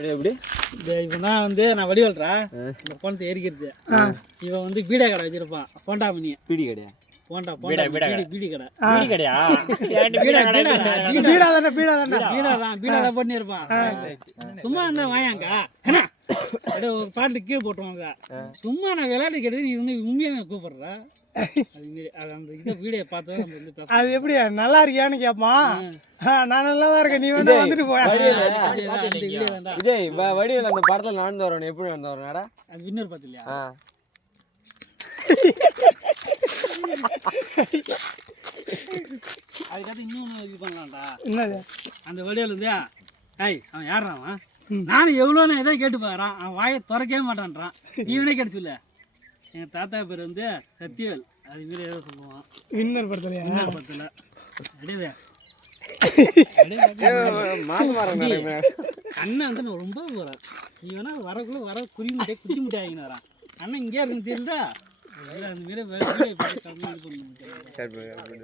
எப்படி இப்போ தான் வந்து நான் வடிவல்றா இந்த போனத்தை எரிக்கிறது இவன் வந்து பீடா கடை வச்சிருப்பான் போண்டா மணி பீடி கடையா போண்டா போண்டா பீடி கடை பீடி கடையா பீடா தான் பண்ணியிருப்பான் சும்மா இருந்தா வாயாங்க அப்படியே ஒரு பாட்டு கீழே போட்டுருவாங்க சும்மா நான் விளையாட்டு கேட்டது நீ வந்து உண்மையாக கூப்பிடுற அது அந்த இதை வீடியோ பார்த்தா நம்ம வந்து அது எப்படி நல்லா இருக்கியான்னு கேட்பான் நான் நல்லா தான் இருக்கேன் நீ வந்து வந்துட்டு போய் விஜய் வடிவில் அந்த படத்தில் நடந்து வரணும் எப்படி நடந்து வரணும்டா அது வின்னர் பார்த்து இல்லையா அதுக்காக இன்னொன்று இது பண்ணலாம்டா என்னது அந்த வடிவில் இருந்தியா ஏய் அவன் யாரா அவன் நானும் எவ்வளோ நான் எதாவது கேட்டு பாக்குறான் அவன் வாயை திறக்கவே மாட்டான்றான் நீவனே கேட்டுச்சுல்ல எங்கள் தாத்தா பேர் வந்து சத்தியவேல் அதுமாரி ஏதோ சொல்லுவான் வின்னர் படத்துலையா வின்னர் படத்தில் அடையவே அண்ணன் வந்து நான் ரொம்ப போகிறார் நீ வேணா வரக்குள்ள வர குச்சி முட்டை வாங்கினு வரான் அண்ணன் இங்கே இருக்குன்னு தெரியுதா அந்த மாரி இது பண்ணுங்க